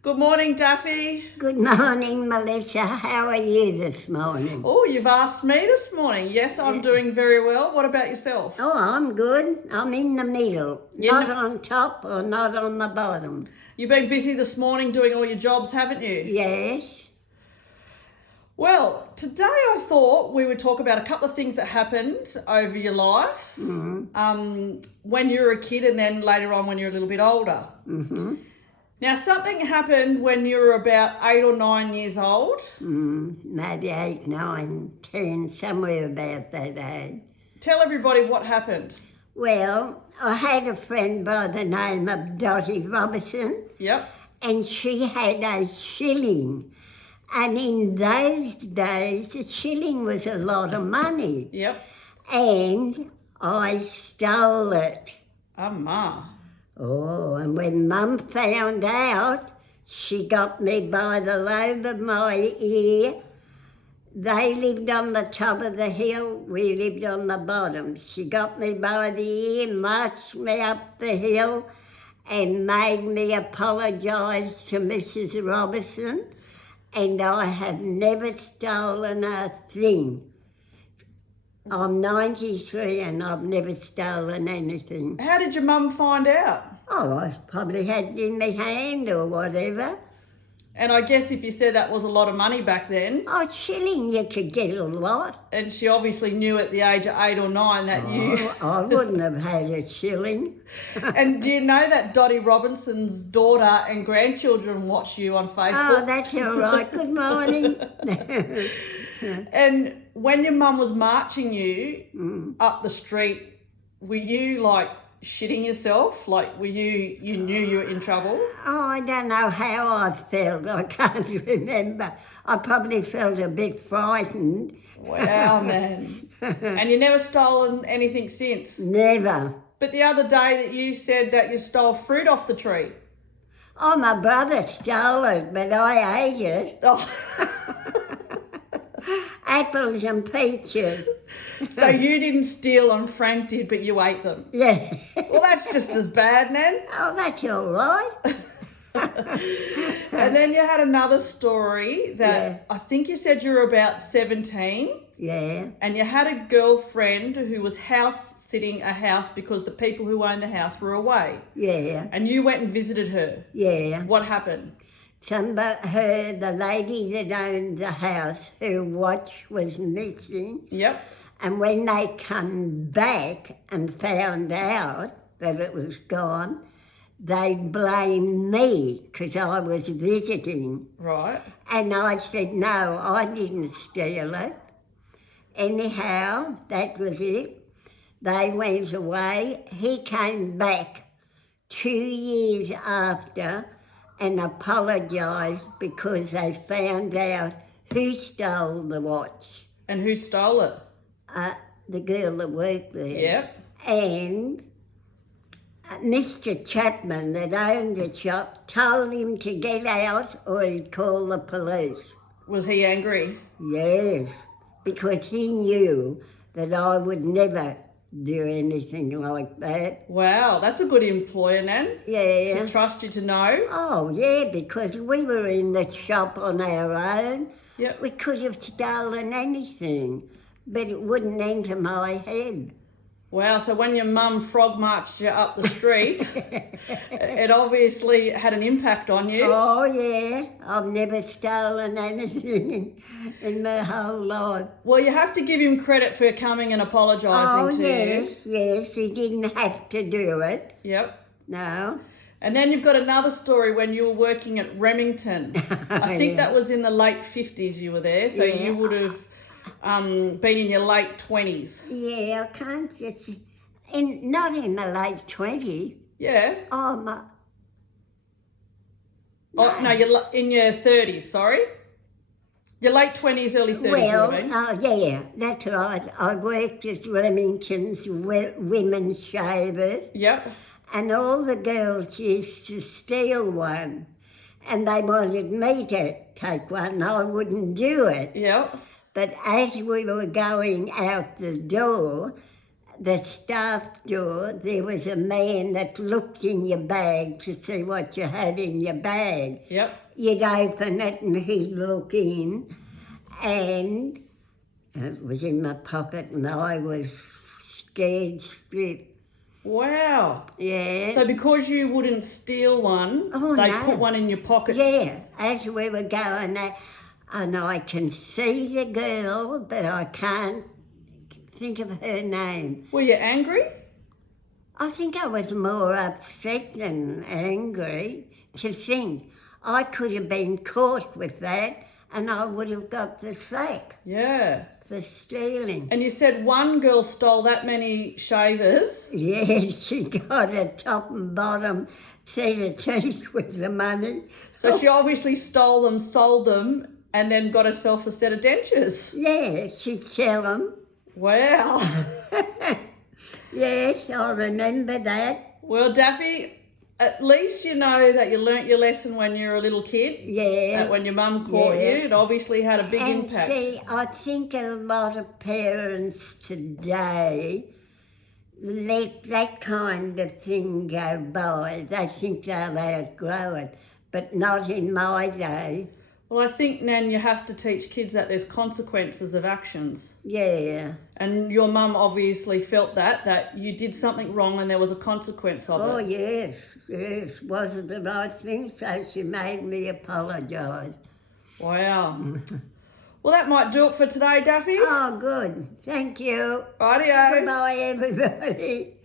Good morning, Daffy. Good morning, Melissa. How are you this morning? Oh, you've asked me this morning. Yes, I'm doing very well. What about yourself? Oh, I'm good. I'm in the middle. You're Not on top or not on the bottom. You've been busy this morning doing all your jobs, haven't you? Yes. Well, today I thought we would talk about a couple of things that happened over your life when you were a kid and then later on when you're a little bit older. Mm-hmm. Now, something happened when you were about 8 or 9 years old. Maybe 8, 9, 10, somewhere about that age. Tell everybody what happened. Well, I had a friend by the name of Dottie Robertson, Yep. and she had a shilling. And in those days, a shilling was a lot of money. Yep. And I stole it. Oh, ma. Oh, and when Mum found out, she got me by the lobe of my ear. They lived on the top of the hill, we lived on the bottom. She got me by the ear, marched me up the hill and made me apologise to Mrs. Robertson, and I have never stolen a thing. I'm 93 and I've never stolen anything. How did your mum find out? Oh, I probably had it in my hand or whatever. And I guess if you said that was a lot of money back then, Oh, shilling, you could get a lot. and she obviously knew at the age of 8 or 9 that you... Oh, I wouldn't have had a shilling. And do you know that Dottie Robinson's daughter and grandchildren watch you on Oh, Facebook? that's all right. Good morning. And when your mum was marching you up the street, were you like shitting yourself? Like you knew you were in trouble? Oh, I don't know how I felt. I can't remember. I probably felt a bit frightened. Wow, man. And you never stolen anything since? Never. But the other day that you said that you stole fruit off the tree. Oh, my brother stole it, but I ate it. Oh. Apples and peaches. So you didn't steal and Frank did, but you ate them. Yeah. Well, that's just as bad, Nan. Oh, that's all right. And then you had another story that I think you said you were about 17 Yeah. and you had a girlfriend who was house sitting a house because the people who owned the house were away. Yeah. And you went and visited her. Yeah. What happened? The lady that owned the house, her watch was missing. Yep. And when they come back and found out that it was gone, they blamed me because I was visiting. Right. And I said, no, I didn't steal it. Anyhow, that was it. They went away. He came back 2 years after and apologised because they found out who stole the watch. And who stole it? The girl that worked there. Yep. And Mr. Chapman that owned the shop told him to get out or he'd call the police. Was he angry? Yes, because he knew that I would never do anything like that. Wow, that's a good employer, Nan. Yeah. To trust you to know. Oh, yeah, because we were in the shop on our own. Yep. We could have stolen anything, but it wouldn't enter my head. Wow, so when your mum frog marched you up the street, it obviously had an impact on you. Oh, yeah. I've never stolen anything in my whole life. Well, you have to give him credit for coming and apologising to you. Yes. He didn't have to do it. Yep. No. And then you've got another story when you were working at Remington. I think that was in the late 50s you were there, so you would have been in your late 20s. Yeah, I can't just... not in the late 20s. Yeah. Oh, my... Oh, no, you're in your 30s, sorry. Your late 20s, early 30s, Well, you mean? yeah, that's right. I worked at Remington's women's shavers, Yep. and all the girls used to steal one, and they wanted me to take one. I wouldn't do it. Yep. But as we were going out the door, the staff door, there was a man that looked in your bag to see what you had in your bag. Yep. You'd open it and he'd look in, and it was in my pocket, and I was scared stiff. Wow. Yeah. So because you wouldn't steal one, Oh, they no. put one in your pocket. Yeah, as we were going there, and I can see the girl, but I can't think of her name. Were you angry? I think I was more upset than angry to think I could have been caught with that and I would have got the sack Yeah. for stealing. And you said one girl stole that many shavers. Yeah, she got a top and bottom set of teeth with the money. So she obviously stole them, sold them, and then got herself a set of dentures. Yeah, she'd sell them. Wow. Yes, I remember that. Well, Daffy, at least you know that you learnt your lesson when you were a little kid. Yeah. That when your mum caught Yeah. you, it obviously had a big And impact. see, I think a lot of parents today let that kind of thing go by. They think they'll outgrow it, but not in my day. Well, I think, Nan, you have to teach kids that there's consequences of actions. Yeah. And your mum obviously felt that you did something wrong and there was a consequence of Oh, it. yes. Wasn't the right thing, so she made me apologise. Wow. Well, that might do it for today, Daffy. Oh, good. Thank you. Rightio. Goodbye, everybody.